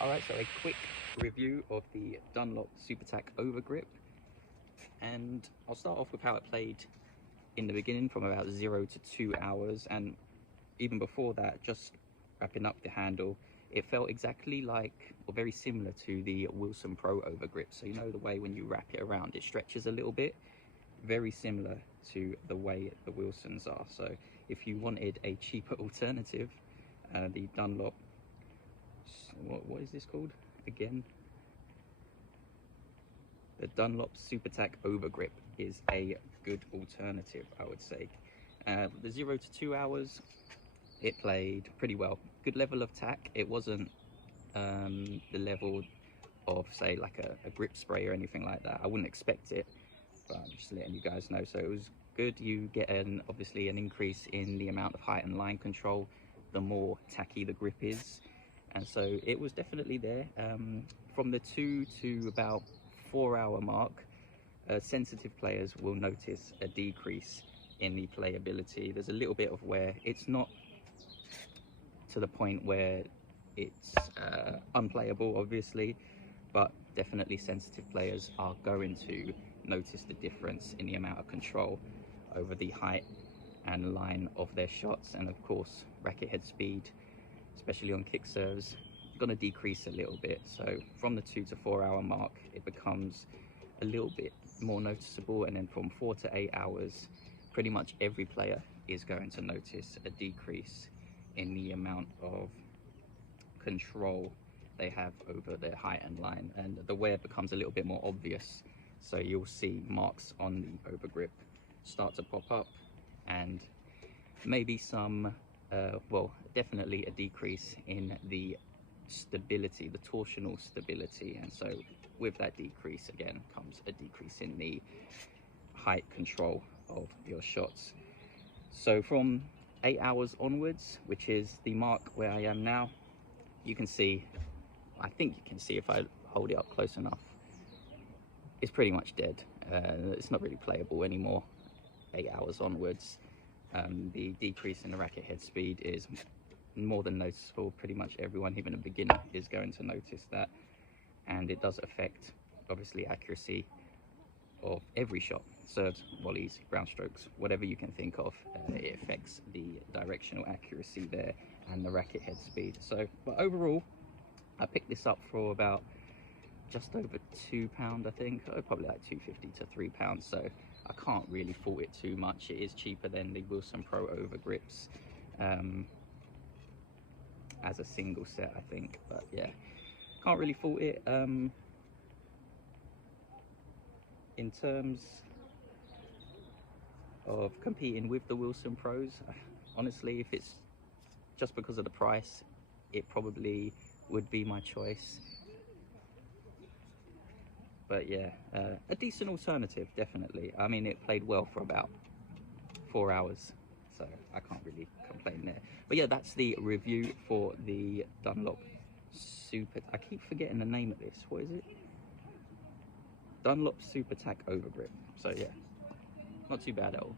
Alright, so a quick review of the Dunlop SuperTac Overgrip, and I'll start off with how it played in the beginning from about 0 to 2 hours, and even before that, just wrapping up the handle, it felt exactly like, or very similar to the Wilson Pro Overgrip. So you know the way when you wrap it around, it stretches a little bit, very similar to the way the Wilsons are. So if you wanted a cheaper alternative, the Dunlop, what is this called again? The Dunlop SuperTac Overgrip is a good alternative, I would say. The 0 to 2 hours, it played pretty well. Good level of tack. It wasn't the level of, say, like a grip spray or anything like that. I wouldn't expect it, but I'm just letting you guys know. So it was good. You get obviously an increase in the amount of height and line control the more tacky the grip is, and so it was definitely there. From the 2 to about 4 hour mark, sensitive players will notice a decrease in the playability. There's a little bit of wear. It's not to the point where it's unplayable, obviously, but definitely sensitive players are going to notice the difference in the amount of control over the height and line of their shots. And of course, racket head speed, especially on kick serves, going to decrease a little bit. So from the 2 to 4 hour mark, it becomes a little bit more noticeable, and then from 4 to 8 hours, pretty much every player is going to notice a decrease in the amount of control they have over their height and line, and the wear becomes a little bit more obvious. So you'll see marks on the overgrip start to pop up, and maybe some well, definitely a decrease in the stability, the torsional stability. And so with that decrease, again, comes a decrease in the height control of your shots. So from 8 hours onwards, which is the mark where I am now, you can see, I think you can see if I hold it up close enough, it's pretty much dead. It's not really playable anymore 8 hours onwards. The decrease in the racket head speed is more than noticeable. Pretty much everyone, even a beginner, is going to notice that, and it does affect, obviously, accuracy of every shot. Serves, volleys, ground strokes, whatever you can think of, it affects the directional accuracy there and the racket head speed. So, but overall, I picked this up for about just over £2, I think, probably like £2.50 to £3. So I can't really fault it too much. It is cheaper than the Wilson Pro Overgrips as a single set, I think. But yeah, can't really fault it. In terms of competing with the Wilson Pros, honestly, if it's just because of the price, it probably would be my choice. But yeah, a decent alternative, definitely. I mean, it played well for about 4 hours, so I can't really complain there. But yeah, that's the review for the Dunlop Super, I keep forgetting the name of this, what is it? Dunlop SuperTac Overgrip. So yeah, not too bad at all.